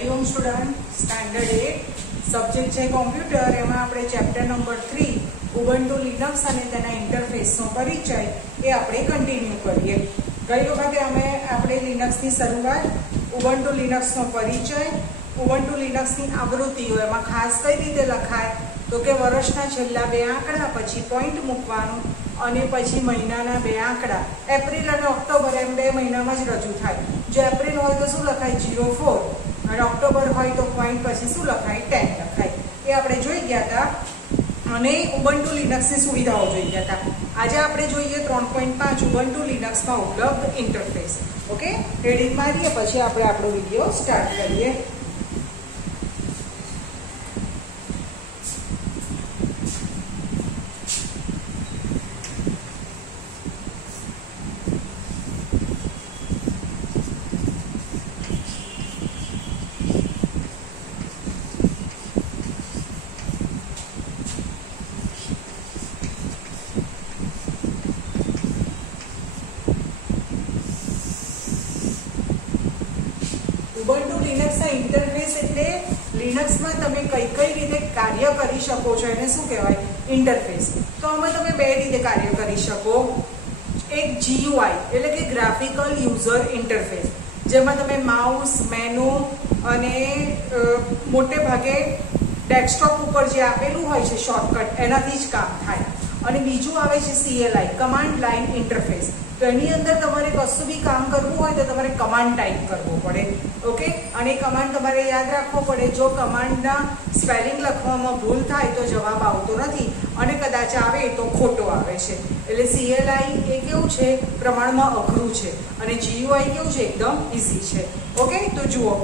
Hariom student standard 8 subject है computer M આપણે chapter number 3 Ubuntu Linux અને તેના ઇન્ટરફેસનો પરિચય એ આપણે કન્ટિન્યુ કરીએ। ગઈ વખતે આપણે લિનક્સની શરૂઆત, ઉબુન્ટુ લિનક્સનો પરિચય, ઉબુન્ટુ લિનક્સની આવૃત્તિઓ એમાં ખાસ કઈ રીતે લખાય તો કે વર્ષના છેલ્લા બે આંકડા પછી પોઈન્ટ મૂકવાનું અને પછી મહિનાના બે આંકડા એપ્રિલ અને ઓક્ટોબર એમ બે મહિનામાં જ રજૂ થાય। જો એપ્રિલ હોય તો શું લખાય 04 અને ઓક્ટોબર હોય તો પોઈન્ટ પછી શું લખાય 10 લખાય। એ આપણે જોઈ ગયા હતા અને ઉબુન્ટુ લિનક્સની સુવિધાઓ જોઈ ગયા હતા। આજે આપણે જોઈએ 3.5 ઉબુન્ટુ લિનક્સમાં ઉપલબ્ધ ઇન્ટરફેસ। ઓકે, હેડિંગ મારીએ પછી આપણે આપણો વિડિયો સ્ટાર્ટ કરીએ। ઉબુન્ટુ લિનક્સના ઇન્ટરફેસ એટલે લિનક્સમાં તમે કઈ કઈ રીતે કાર્ય કરી શકો છો એને શું કહેવાય ઇન્ટરફેસ। તો આમાં તમે બે રીતે કાર્ય કરી શકો। એક GUI એટલે કે ગ્રાફિકલ યુઝર ઇન્ટરફેસ, જેમાં તમે માઉસ, મેનુ અને મોટે ભાગે ડેસ્કટોપ ઉપર જે આપેલું હોય છે શોર્ટકટ એનાથી જ કામ થાય। અને બીજું આવે છે CLI કમાન્ડ લાઇન ઇન્ટરફેસ। તો એની અંદર તમારે કશું બી કામ કરવું હોય તો તમારે કમાન્ડ ટાઈપ કરવો પડે। ઓકે, અને કમાન્ડ તમારે યાદ રાખવો પડે। જો કમાન્ડના સ્પેલિંગ લખવામાં ભૂલ થાય તો જવાબ આવતો નથી અને કદાચ આવે તો ખોટો આવે છે। એટલે CLI એ કેવું છે પ્રમાણમાં અઘરું છે અને GUI કેવું છે એકદમ ઇઝી છે। ઓકે, તો જુઓ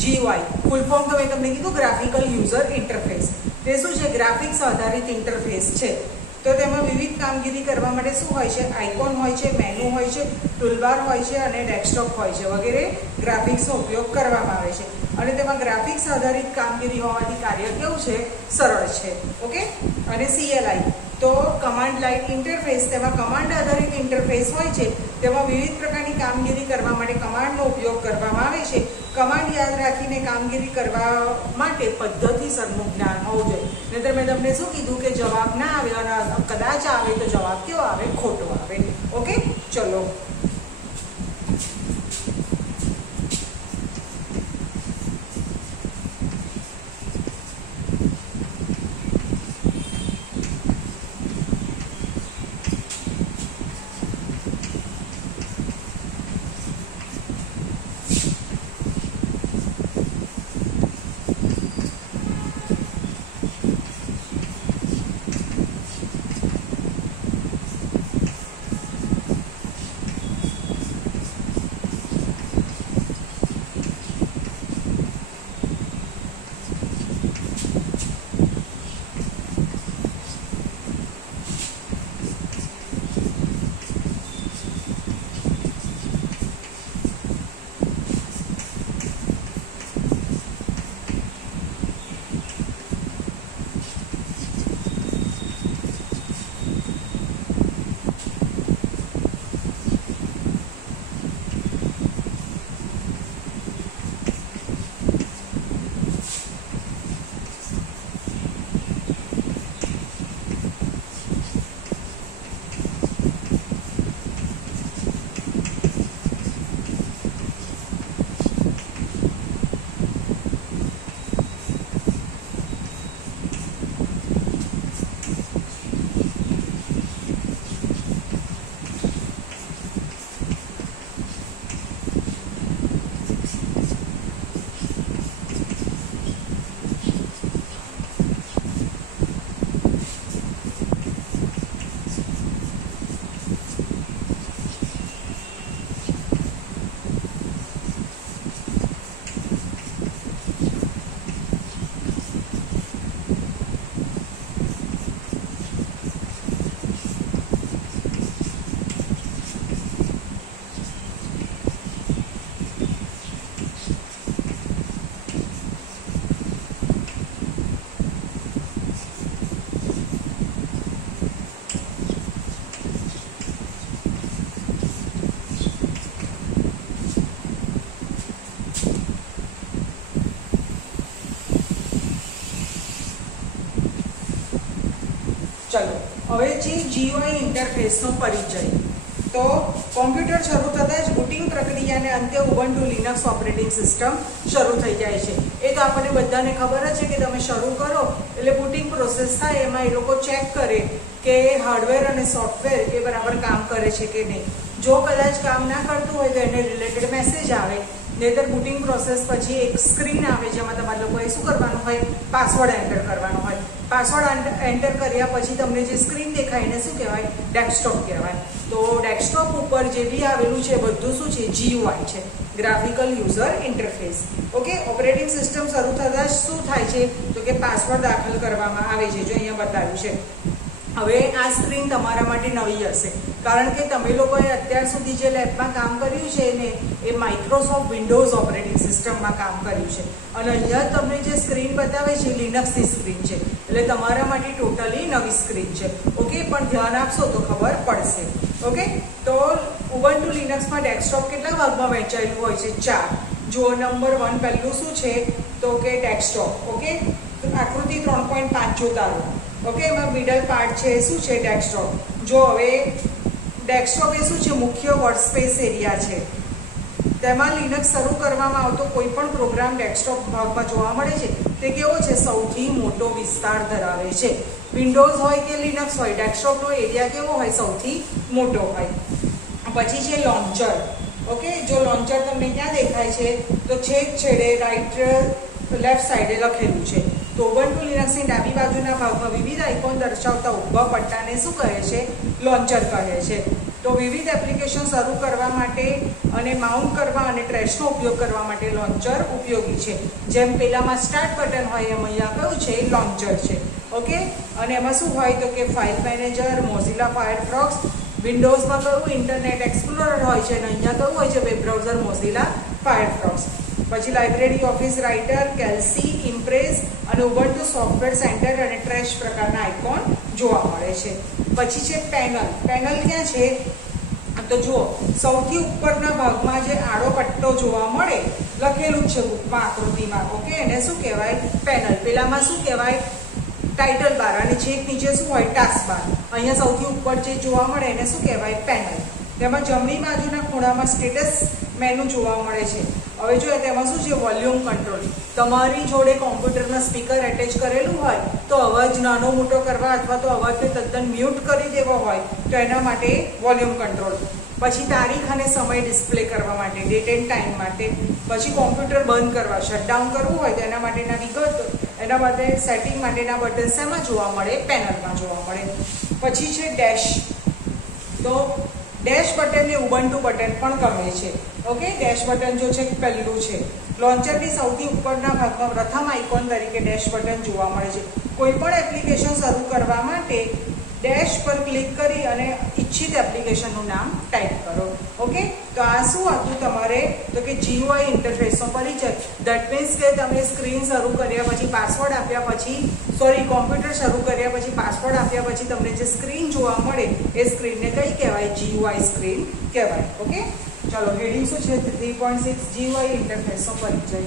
GUI ફૂલ ફોર્મ તો મેં તમને કીધું ગ્રાફિકલ યુઝર ઇન્ટરફેસ। તે શું છે? ગ્રાફિક્સ આધારિત ઇન્ટરફેસ છે। તો તેમાં વિવિધ કામગીરી કરવા માટે શું હોય છે? આઇકોન હોય છે, મેનુ હોય છે, ટૂલબાર હોય છે અને ડેસ્કટોપ હોય છે વગેરે ગ્રાફિક્સનો ઉપયોગ કરવામાં આવે છે। અને તેમાં ગ્રાફિક્સ આધારિત કામગીરી હોવાથી કાર્ય કેવું છે? સરળ છે। ઓકે, અને CLI તો કમાન્ડ લાઇન ઇન્ટરફેસ, તેમાં કમાન્ડ આધારિત ઇન્ટરફેસ હોય છે। તેમાં વિવિધ પ્રકારની કામગીરી કરવા માટે કમાન્ડનો ઉપયોગ કરવામાં આવે છે। કમાન્ડ યાદ રાખીને કામગીરી કરવા માટે પદ્ધતિસરનું જ્ઞાન હોવું જોઈએ। નહીંતર મેં તમને શું કીધું કે જવાબ ના આવે અને કદાચ આવે તો જવાબ કેવો આવે? ખોટો આવે। ઓકે, ચલો હવે જે GUI ઇન્ટરફેસનો પરિચય. તો કોમ્પ્યુટર શરૂ થતાં જ બુટિંગ પ્રક્રિયાને અંતે ઉબુન્ટુ લિનક્સ ઓપરેટિંગ સિસ્ટમ શરૂ થઈ જાય છે. એ તો આપણને બધાને ખબર જ છે કે તમે શરૂ કરો એટલે બુટિંગ પ્રોસેસ થાય, એમાં એ લોકો ચેક કરે કે હાર્ડવેર અને સોફ્ટવેર એ બરાબર કામ કરે છે કે નહીં. જો કદાચ કામ ના કરતું હોય તો એને રિલેટેડ મેસેજ આવે. નહીતર બુટિંગ પ્રોસેસ પછી એક સ્ક્રીન આવે જેમાં તમારે લોકોએ શું કરવાનું હોય, પાસવર્ડ એન્ટર કરવાનો હોય. પાસવર્ડ એન્ટર કર્યા પછી તમને જે સ્ક્રીન દેખાય એને શું કહેવાય, ડેસ્કટોપ કહેવાય. તો ડેસ્કટોપ ઉપર જે બી આવેલું છે બધું શું છે, GUI છે, graphical user interface. Okay, operating system શરૂ થતાં જ શું થાય છે તો કે પાસવર્ડ દાખલ કરવામાં આવે છે, જો અહીંયા બતાવ્યું છે. હવે આ સ્ક્રીન તમારા માટે નવી હશે, કારણ કે તમે લોકોએ અત્યાર સુધી જે લેબમાં કામ કર્યું છે ને એ માઇક્રોસોફ્ટ વિન્ડોઝ ઓપરેટિંગ સિસ્ટમમાં કામ કર્યું છે, અને અહીંયા તમને જે સ્ક્રીન બતાવે છે લિનક્સની સ્ક્રીન છે, એટલે તમારા માટે ટોટલી નવી સ્ક્રીન છે. ઓકે, પણ ધ્યાન આપશો તો ખબર પડશે. ઓકે, તો ઉબુન્ટુ લિનક્સમાં ડેસ્કટોપ કેટલા ભાગમાં વહેંચાયેલું હોય છે, 4. જો નંબર 1 પહેલું શું છે તો કે ડેસ્કટોપ. ઓકે, આકૃતિ 3.5 જોતા રહો. ઓકે, એમાં મિડલ પાર્ટ છે શું છે, ડેસ્કટોપ. જો હવે ડેસ્કટોપ એ શું છે, મુખ્ય વર્કસ્પેસ એરિયા છે. તેમાં લિનક્સ શરૂ કરવામાં આવતો કોઈ પણ પ્રોગ્રામ ડેસ્કટોપ ભાગમાં જોવા મળે છે તે કેવો છે, સૌથી મોટો વિસ્તાર ધરાવે છે. વિન્ડોઝ હોય કે લિનક્સ હોય, ડેસ્કટોપનો એરિયા કેવો હોય, સૌથી મોટો હોય. પછી છે લોન્ચર. ઓકે, જો લોન્ચર તમને ક્યાં દેખાય છે તો છેડે રાઈટ લેફ્ટ સાઈડે લખેલું છે. તો ઉબુન્ટુ લિનક્સની ડાબી બાજુના ભાગમાં વિવિધ આઇકોન દર્શાવતા ઊભા પટ્ટાને શું કહે છે, લોન્ચર કહે છે. તો વિવિધ એપ્લિકેશન શરૂ કરવા માટે અને માઉન્ટ કરવા અને ટ્રેશનો ઉપયોગ કરવા માટે લોન્ચર ઉપયોગી છે. જેમ પેલામાં સ્ટાર્ટ બટન હોય એમ અહીંયા કયું છે, લોન્ચર છે. ઓકે, અને એમાં શું હોય તો કે ફાઇલ મેનેજર, મોઝિલા ફાયરફોક્સ, વિન્ડોઝમાં કયું ઇન્ટરનેટ એક્સપ્લોરર હોય છે, અને અહીંયા કયું હોય છે, વેબ બ્રાઉઝર મોઝિલા ફાયરફોક્સ. પછી લાઇબ્રેરી, ઓફિસ રાઇટર, કેલ્સી, ઇમ્પ્રેસ અને ઉબુન્ટુ સોફ્ટવેર સેન્ટર અને ટ્રેશ પ્રકારના આઇકોન જોવા મળે છે. પછી છે પેનલ. પેનલ ક્યાં છે તો જુઓ, સૌથી ઉપરના ભાગમાં જે આડો પટ્ટો જોવા મળે, લખેલું છે બુકમાં આકૃતિમાં. ઓકે, એને શું કહેવાય, પેનલ. પેલામાં શું કહેવાય, ટાઇટલ બાર, અને છેક નીચે શું હોય, ટાસ્ક બાર. અહીંયા સૌથી ઉપર જે જોવા મળે એને શું કહેવાય, પેનલ. તેમાં જમણી બાજુના ખૂણામાં સ્ટેટસ મેનુ જોવા મળે છે. હવે જો તેમાં શું છે, વોલ્યુમ કંટ્રોલ. તમારી જોડે કોમ્પ્યુટરમાં સ્પીકર એટેચ કરેલું હોય તો અવાજ નાનો મોટો કરવા અથવા તો અવાજને તદ્દન મ્યુટ કરી દેવો હોય તો એના માટે વોલ્યુમ કંટ્રોલ. પછી તારીખ અને સમય ડિસ્પ્લે કરવા માટે, ડેટ એન્ડ ટાઈમ માટે. પછી કોમ્પ્યુટર બંધ કરવા, શટડાઉન કરવું હોય તો એના માટેના વિગતો, એના માટે સેટિંગ માટેના બટન શેમાં જોવા મળે, પેનલમાં જોવા મળે. પછી છે ડેશ. તો ડેશ બટનને ઉબુન્ટુ બટન પણ કહે છે. ઓકે, ડેશ બટન જો છે પહેલું છે. લોન્ચરની સૌથી ઉપરના ભાગમાં પ્રથમ આઇકોન તરીકે ડેશ બટન જોવા મળે છે. કોઈ પણ એપ્લિકેશન શરૂ કરવા માટે ડેશ પર ક્લિક કરી અને ઈચ્છિત એપ્લિકેશનનું નામ ટાઈપ કરો. ઓકે, તો આ શું હતું તમારે તો કે GUI ઇન્ટરફેસનો પરિચય. દેટ મીન્સ કે તમે સ્ક્રીન શરૂ કર્યા પછી પાસવર્ડ આપ્યા પછી, કોમ્પ્યુટર શરૂ કર્યા પછી પાસવર્ડ આપ્યા પછી તમને જે સ્ક્રીન જોવા મળે એ સ્ક્રીનને કઈ કહેવાય, GUI સ્ક્રીન કહેવાય. ઓકે, ચલો હેડિંગ શું છે, 3.6 GUI ઇન્ટરફેસનો પરિચય.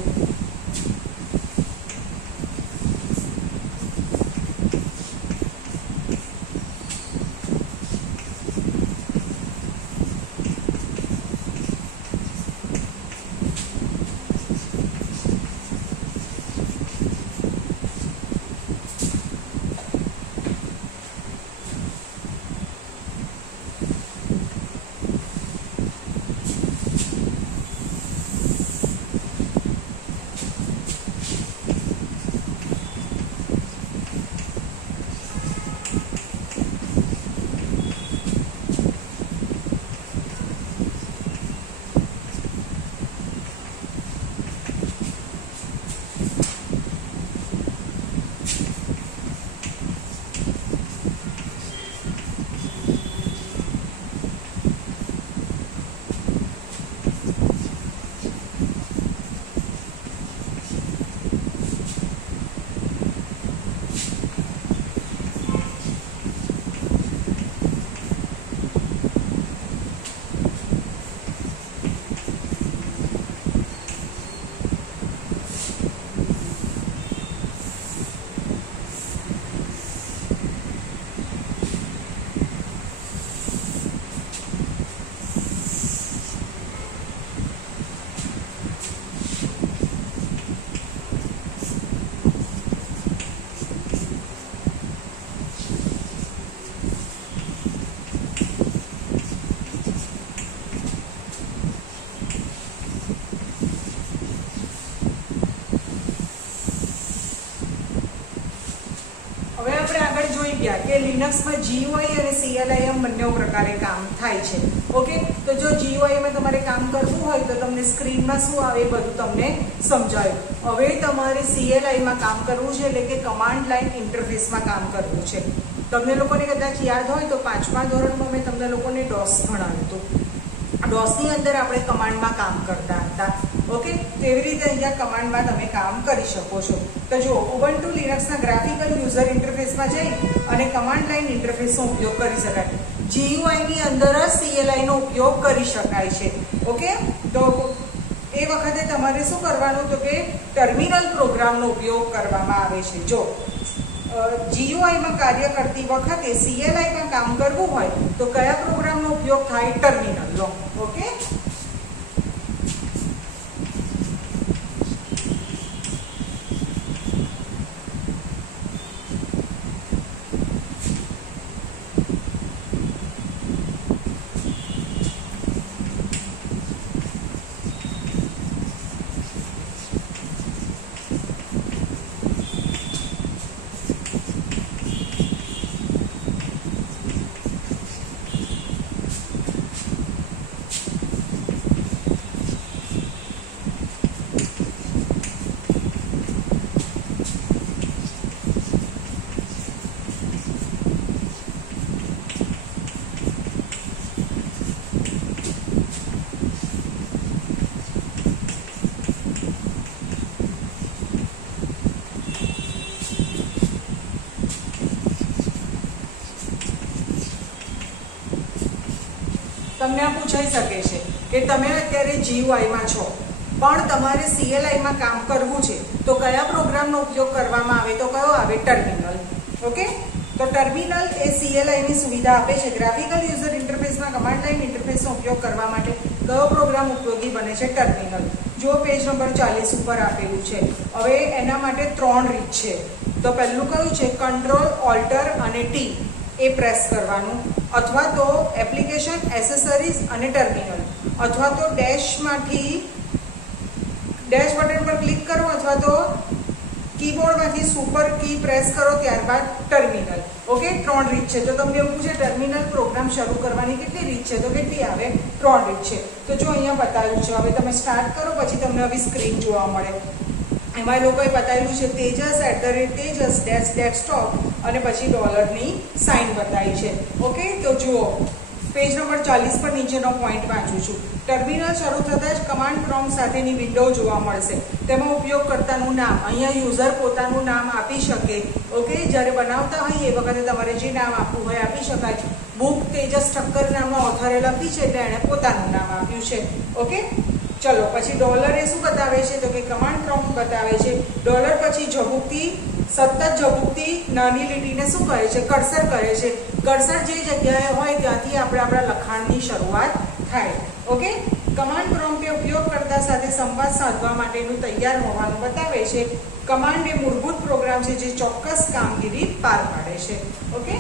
એટલે લિનક્સમાં GUI અને CLI બંને પ્રકારે કામ થાય છે. ઓકે, તો જો GUI માં તમારે કામ કરવું હોય તો તમને સ્ક્રીનમાં શું આવે એ બધું તમને સમજાયું. હવે તમારે CLI માં કામ કરવું છે, એટલે કે કમાન્ડ લાઇન ઇન્ટરફેસમાં કામ કરવું છે. તમને લોકોને કદાચ યાદ હોય તો 5મા ધોરણમાં મેં તમને લોકોને DOS ભણાવ્યું હતું. DOSની અંદર આપણે કમાન્ડમાં કામ કરતા હતા. ઓકે, તેવી રીતે અહીંયા કમાન્ડમાં તમે કામ કરી શકો છો. તો જો ઉબુન્ટુ લિનક્સના ગ્રાફિકલ યુઝર ઇન્ટરફેસમાં જઈ અને કમાન્ડ લાઇન ઇન્ટરફેસનો ઉપયોગ કરી શકાય. GUIની અંદર જ CLI નો ઉપયોગ કરી શકાય છે. ઓકે, તો એ વખતે તમારે શું કરવાનું તો કે ટર્મિનલ પ્રોગ્રામનો ઉપયોગ કરવામાં આવે છે. જો GUIમાં કાર્ય કરતી વખતે CLIમાં કામ કરવું હોય તો કયા પ્રોગ્રામનો ઉપયોગ થાય? ટર્મિનલનો. ઓકે, તમને આ પૂછાઈ શકે છે કે તમે અત્યારે GUIમાં છો પણ તમારે CLIમાં કામ કરવું છે તો કયા પ્રોગ્રામનો ઉપયોગ કરવામાં આવે? તો કયો આવે? ટર્મિનલ. ઓકે, તો ટર્મિનલ એ CLIની સુવિધા આપે છે. ગ્રાફિકલ યુઝર ઇન્ટરફેસમાં કમાન્ડ લાઇન ઇન્ટરફેસનો ઉપયોગ કરવા માટે કયો પ્રોગ્રામ ઉપયોગી બને છે? ટર્મિનલ. જો પેજ નંબર 40 ઉપર આપેલું છે. હવે એના માટે 3 રીત છે. તો પહેલું કયું છે? કંટ્રોલ ઓલ્ટર અને T એ પ્રેસ કરવાનું, અથવા તો એપ્લિકેશન એસેસરીઝ અને ટર્મિનલ, અથવા તો ડેશ બટન પર ક્લિક કરો, અથવા તો કીબોર્ડમાંથી સુપર કી પ્રેસ કરો ત્યારબાદ ટર્મિનલ. ઓકે, 3 રીત છે. તો તમને એવું પૂછે ટર્મિનલ પ્રોગ્રામ શરૂ કરવાની કેટલી રીત છે? તો કેટલી આવે? 3 રીત છે. તો જો અહીંયા બતાવ્યું છે. હવે તમે સ્ટાર્ટ કરો પછી તમને આવી સ્ક્રીન જોવા મળે. એમાં લોકોએ બતાવ્યું છે tejas @tejas અને પછી ડોલરની સાઇન બતાવી છે. ઓકે, તો જુઓ પેજ નંબર 40 પર નીચેનો પોઈન્ટ વાંચું છું. ટર્મિનલ શરૂ થતાં જ કમાન્ડ પ્રોમ્પ્ટ સાથેની વિન્ડો જોવા મળશે. તેમાં ઉપયોગકર્તાનું નામ, અહીંયા યુઝર પોતાનું નામ આપી શકે. ઓકે, જ્યારે બનાવતા હોય એ વખતે તમારે જે નામ આપવું હોય આપી શકાય. બુક તેજસ ઠક્કર નામનો ઓથરે લખી છે એટલે એણે પોતાનું નામ આપ્યું છે. ઓકે, ચલો પછી ડોલર એ શું બતાવે છે? તો કે કમાન્ડ પ્રોમ્પ્ટ બતાવે છે. ડોલર પછી ઝબૂકતી, સતત ઝબૂકતી નાની લીટીને શું કહે છે? કર્સર કહે છે. કર્સર જે જગ્યાએ હોય ત્યાંથી આપણે આપણા લખાણની શરૂઆત થાય. ઓકે, કમાન્ડ પ્રોમ્પ્ટ એ ઉપયોગકર્તા સાથે સંવાદ સાધવા માટેનું તૈયાર હોવાનું બતાવે છે. કમાન્ડ એ મૂળભૂત પ્રોગ્રામ છે જે ચોક્કસ કામગીરી પાર પાડે છે. ઓકે,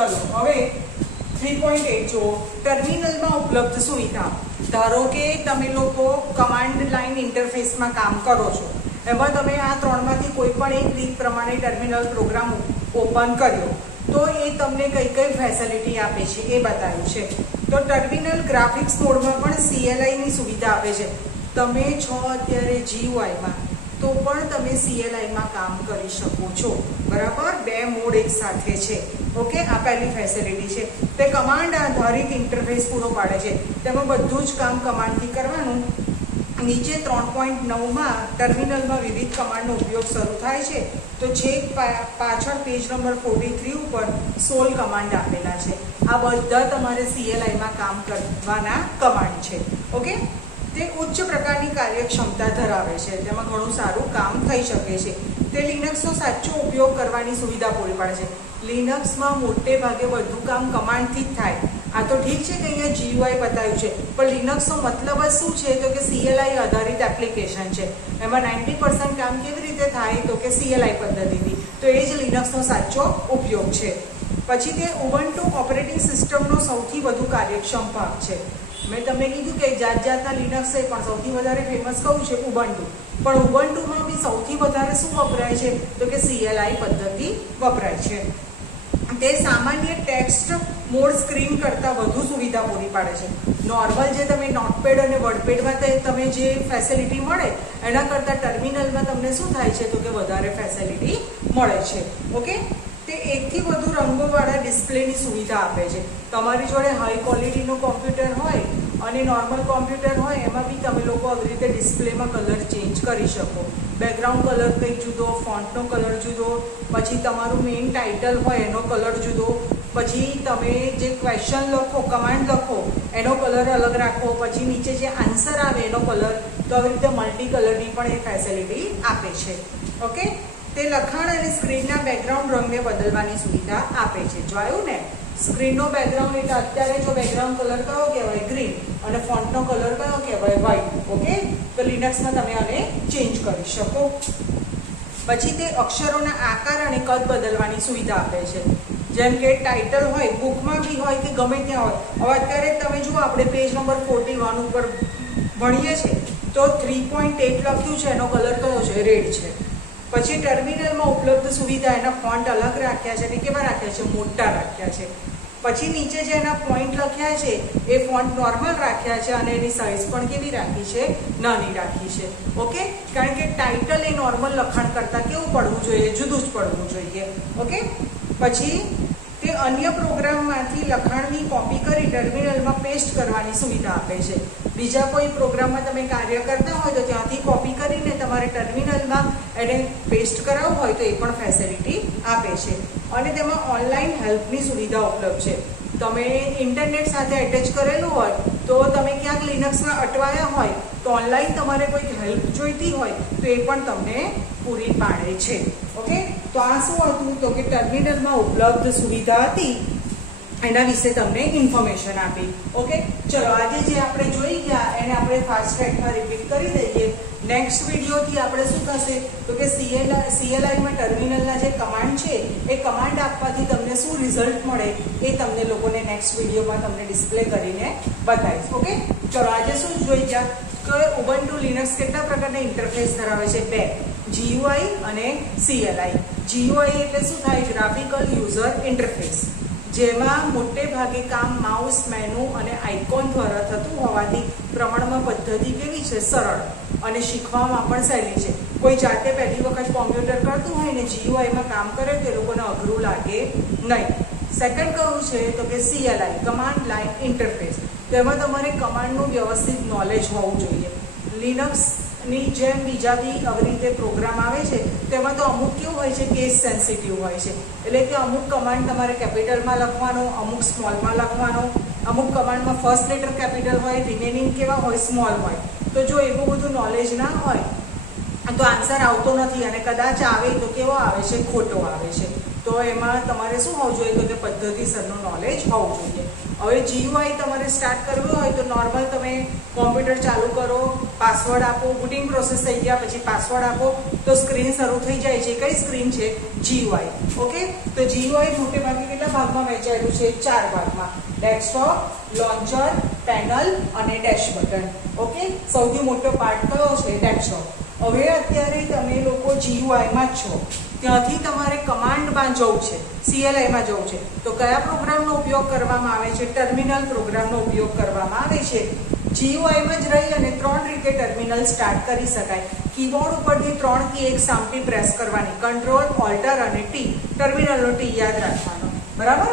ચલો હવે 3.8 જો ટર્મિનલમાં ઉપલબ્ધ સુવિધા. ધારો કે તમે લોકો કમાન્ડ લાઇન ઇન્ટરફેસમાં કામ કરો છો, એમાં તમે આ ત્રણમાંથી કોઈ પણ એક રીત પ્રમાણે ટર્મિનલ પ્રોગ્રામ ઓપન કર્યો તો એ તમને કઈ કઈ ફેસિલિટી આપે છે એ બતાવ્યું છે. તો ટર્મિનલ ગ્રાફિક્સ મોડમાં પણ CLI ની સુવિધા આપે છે. તમે છો અત્યારે GUI-માં તો પણ તમે CLI-માં કામ કરી શકો છો, બરાબર. બે મોડ એક સાથે છે. ઓકે, આ પહેલી ફેસિલિટી છે. તે કમાન્ડ આધારિત ઇન્ટરફેસ પૂરો પાડે છે. તેમાં બધું જ કામ કમાન્ડથી કરવાનું. નીચે 3.9માં ટર્મિનલમાં વિવિધ કમાન્ડનો ઉપયોગ શરૂ થાય છે. તો છેક પાછળ પેજ નંબર 43 ઉપર 16 કમાન્ડ આપેલા છે. આ બધા તમારે CLI-માં કામ કરવાના કમાન્ડ છે. ઓકે, તે ઉચ્ચ પ્રકારની કાર્યક્ષમતા ધરાવે છે. તેમાં ઘણું સારું કામ થઈ શકે છે. તે લિનક્સનો સાચો ઉપયોગ કરવાની સુવિધા પૂરી પાડે છે. લિનક્સમાં મોટે ભાગે બધું કામ કમાન્ડથી જ થાય. આ તો ઠીક છે કે અહીંયા GUI બતાવ્યું છે, પણ લિનક્સનો મતલબ જ શું છે તો કે CLI આધારિત એપ્લિકેશન છે. એમાં 90% કામ કેવી રીતે થાય તો કે CLI પદ્ધતિથી. તો એ જ લિનક્સનો સાચો ઉપયોગ છે. પછી તે ઉબુન્ટુ ઓપરેટિંગ સિસ્ટમનો સૌથી વધુ કાર્યક્ષમ ભાગ છે. મેં તમને કીધું કે જાતના લિનક્સ છે, પણ સૌથી વધારે ફેમસ કયું છે? ઉબુન્ટુ. પણ ઉબુન્ટુમાં બી સૌથી વધારે શું વપરાય છે તો કે CLI પદ્ધતિ વપરાય છે. તે સામાન્ય ટેક્સ્ટ મોડ સ્ક્રીન કરતાં વધુ સુવિધા પૂરી પાડે છે. નોર્મલ જે તમે નોટપેડ અને વર્ડપેડમાં તમે જે ફેસિલિટી મળે એના કરતાં ટર્મિનલમાં તમને શું થાય છે તો કે વધારે ફેસિલિટી મળે છે. ઓકે, તે એકથી વધુ રંગોવાળા ડિસ્પ્લેની સુવિધા આપે છે. તમારી જોડે હાઈ ક્વોલિટીનું કોમ્પ્યુટર હોય અને નોર્મલ કોમ્પ્યુટર હોય એમાં બી તમે લોકો આવી રીતે ડિસ્પ્લેમાં કલર ચેન્જ કરી શકો. બેકગ્રાઉન્ડ કલર કંઈક જુદો, ફોન્ટનો કલર જુદો, પછી તમારું મેઇન ટાઇટલ હોય એનો કલર જુદો, પછી તમે જે ક્વેશ્ચન લખો, કમાન્ડ લખો એનો કલર અલગ રાખો, પછી નીચે જે આન્સર આવે એનો કલર. તો આવી રીતે મલ્ટી કલરની પણ એ ફેસિલિટી આપે છે. ઓકે, તે લખાણ અને સ્ક્રીનના બેકગ્રાઉન્ડ રંગને બદલવાની સુવિધા આપે છે. જોયું ને, સ્ક્રીનનો બેકગ્રાઉન્ડ એટલે અત્યારે જો બેકગ્રાઉન્ડ કલર કયો કહેવાય? ગ્રીન, અને ફોન્ટનો કલર કયો કહેવાય? વ્હાઇટ. ઓકે, તો લિનક્સમાં તમે આને ચેન્જ કરી શકો. પછી તે અક્ષરોના આકાર અને કદ બદલવાની સુવિધા આપે છે. જેમ કે ટાઇટલ હોય, બુકમાં બી હોય કે ગમે ત્યાં હોય. હવે અત્યારે તમે જુઓ, આપણે પેજ નંબર 41 ઉપર ભણીએ છીએ તો 3.8 લખ્યું છે, એનો કલર કયો છે? રેડ છે. પછી ટર્મિનલમાં ઉપલબ્ધ સુવિધા, એના ફોન્ટ અલગ રાખ્યા છે અને કેવા રાખ્યા છે? મોટા રાખ્યા છે. પછી નીચે જે એના પોઈન્ટ લખ્યા છે એ ફોન્ટ નોર્મલ રાખ્યા છે અને એની સાઇઝ પણ કેવી રાખી છે? નાની રાખી છે. ઓકે, કારણ કે ટાઇટલ એ નોર્મલ લખાણ કરતાં કેવું પડવું જોઈએ? જુદું જ પડવું જોઈએ. ઓકે, પછી તે અન્ય પ્રોગ્રામમાંથી લખાણની કોપી કરી ટર્મિનલમાં પેસ્ટ કરવાની સુવિધા આપે છે. બીજા કોઈ પ્રોગ્રામમાં તમે કાર્ય કરતા હોય તો ત્યાંથી કોપી કરીને તમારે ટર્મિનલમાં એને પેસ્ટ કરાવવું હોય તો એ પણ ફેસિલિટી આપે છે. અને તેમાં ઓનલાઈન હેલ્પની સુવિધા ઉપલબ્ધ છે. તમે ઇન્ટરનેટ સાથે એટેચ કરેલું હોય તો તમે ક્યાંક લિનક્સમાં અટવાયા હોય તો ઓનલાઈન તમારે કોઈ હેલ્પ જોઈતી હોય તો એ પણ તમને પૂરી પાડે છે. ઓકે, તો આ શું હતું તો કે ટર્મિનલમાં ઉપલબ્ધ સુવિધા હતી, એના વિશે તમને ઇન્ફોર્મેશન આપી. ઓકે, ચલો આજે જે આપણે જોઈ ગયા એને આપણે ફાસ્ટ ટ્રેકમાં રિપીટ કરી દઈએ. નેક્સ્ટ વિડીયોથી આપણે શું થશે તો કે CLI-માં ટર્મિનલના જે કમાન્ડ છે એ કમાન્ડ આપવાથી તમને શું રિઝલ્ટ મળે એ તમને લોકોને નેક્સ્ટ વિડીયોમાં તમને ડિસ્પ્લે કરીને બતાવીશ. ઓકે, ચલો આજે શું જોઈ ગયા કે ઉબુન્ટુ લિનક્સ કેટલા પ્રકારના ઇન્ટરફેસ ધરાવે છે? બે, GUI અને CLI. GUI એટલે શું થાય? ગ્રાફિકલ યુઝર ઇન્ટરફેસ, જેમાં મોટે ભાગે કામ માઉસ, મેનુ અને આઇકોન દ્વારા થતું હોવાથી પ્રમાણમાં પદ્ધતિ કેવી છે? સરળ, અને શીખવામાં પણ સહેલી છે. કોઈ જાતે પહેલી વખત કોમ્પ્યુટર કરતું હોય ને GUI-માં કામ કરે તો એ લોકોને અઘરું લાગે નહીં. સેકન્ડ કયું છે તો કે CLI, કમાન્ડ લાઇન ઇન્ટરફેસ. તેમાં તમારે કમાન્ડનું વ્યવસ્થિત નોલેજ હોવું જોઈએ. લિનક્સની જેમ બીજા બી આવી રીતે પ્રોગ્રામ આવે છે તેમાં તો અમુક કેવું હોય છે? કેસ સેન્સિટિવ હોય છે. એટલે કે અમુક કમાન્ડ તમારે કેપિટલમાં લખવાનો, અમુક સ્મોલમાં લખવાનો, અમુક કમાન્ડમાં ફર્સ્ટ લેટર કેપિટલ હોય, રિમેનિંગ કેવા હોય? સ્મોલ હોય. તો જો એવું બધું નોલેજ ના હોય તો આન્સર આવતો નથી, અને કદાચ આવે તો કેવો આવે છે? ખોટો આવે છે. તો એમાં તમારે શું હોવું જોઈએ તો કે પદ્ધતિસરનું નોલેજ હોવું જોઈએ. હવે GUI તમારે સ્ટાર્ટ કરવું હોય તો નોર્મલ તમે કોમ્પ્યુટર ચાલુ કરો, પાસવર્ડ આપો, બુટિંગ પ્રોસેસ થઈ ગયા પછી પાસવર્ડ આપો તો સ્ક્રીન શરૂ થઈ જાય છે. કઈ સ્ક્રીન છે? GUI. ઓકે, તો GUI મોટે ભાગે કેટલા ભાગમાં વહેંચાયેલું છે? 4 ભાગમાં. ડેસ્કટોપ, લોન્ચર, પેનલ અને ડેશ બટન. ઓકે, સૌથી મોટો પાર્ટ કયો છે? ડેસ્કટોપ. હવે અત્યારે તમે લોકો GUI માં જ છો, ત્યાંથી તમારે કમાન્ડમાં જવું છે, CLI માં જવું છે. તો કયા પ્રોગ્રામનો ઉપયોગ કરવામાં આવે છે? ટર્મિનલ પ્રોગ્રામનો ઉપયોગ કરવામાં આવે છે. GUI માં જ રહી અને 3 રીતે ટર્મિનલ સ્ટાર્ટ કરી શકાય. કીબોર્ડ ઉપરથી 3 કી એક સામટી પ્રેસ કરવાની, કંટ્રોલ, ઓલ્ટર અને T. ટર્મિનલનો T યાદ રાખવાનો, બરાબર?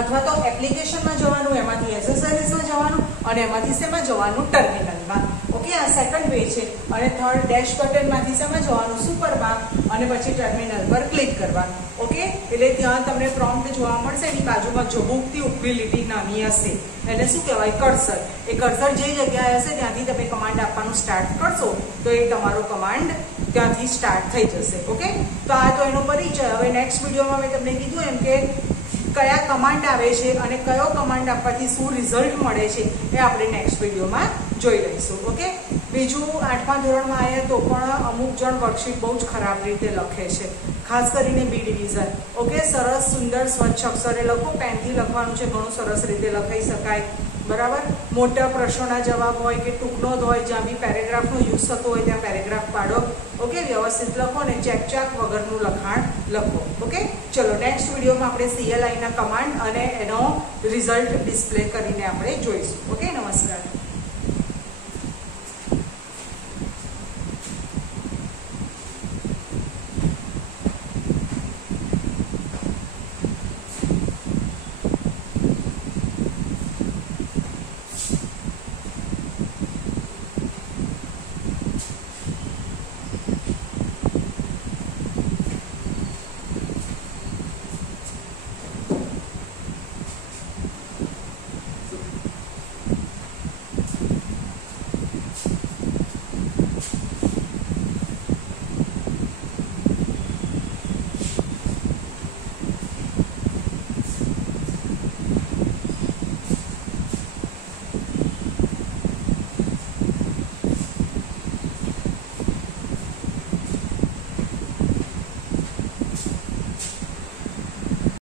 અથવા તો એપ્લિકેશનમાં જવાનું, એમાંથી એસેસરીઝમાં જવાનું અને એમાંથી શેમાં જવાનું? ટર્મિનલમાં. ઓકે, આ સેકન્ડ વે છે. અને થર્ડ ડેશ બટનમાંથી શેમાં જવાનું? સુપરમાં, અને પછી ટર્મિનલ પર ક્લિક કરવાનું. ઓકે, એટલે ત્યાં તમને પ્રોમ્પ્ટ જોવા મળશે, એની બાજુમાં ઝબૂકતી ઊભી લીટી નાની હશે, એને શું કહેવાય? કર્સર. એ કર્સર જે જગ્યાએ હશે ત્યાંથી તમે કમાન્ડ આપવાનું સ્ટાર્ટ કરશો તો એ તમારો કમાન્ડ ત્યાંથી સ્ટાર્ટ થઈ જશે. ઓકે, તો આ તો એનો પરિચય. હવે નેક્સ્ટ વિડીયોમાં મેં તમને કીધું એમ કે કયા કમાન્ડ આવે છે અને કયો કમાન્ડ આપવાથી શું રિઝલ્ટ મળે છે એ આપણે નેક્સ્ટ વિડીયોમાં જોઈ લઈશું. ઓકે, બીજું 8મા ધોરણમાં આવ્યા તો પણ અમુક જણ વર્કશીટ બહુ જ ખરાબ રીતે લખે છે, ખાસ કરીને બી ડિવિઝન. ઓકે, સરસ સુંદર સ્વચ્છ અક્ષરે લખો, પેનથી લખવાનું છે, ઘણું સરસ રીતે લખાઈ શકાય, બરાબર? મોટા પ્રશ્નોના જવાબ હોય કે ટૂંકનો જ હોય, જ્યાં બી પેરેગ્રાફનો યુઝ થતો હોય ત્યાં પેરેગ્રાફ પાડો. ઓકે, વ્યવસ્થિત લખો અને ચેકચાક વગરનું લખાણ લખો. ઓકે, ચલો નેક્સ્ટ વિડીયોમાં આપણે CLI ના કમાન્ડ અને એનો રિઝલ્ટ ડિસ્પ્લે કરીને આપણે જોઈશું. ઓકે, નમસ્કાર.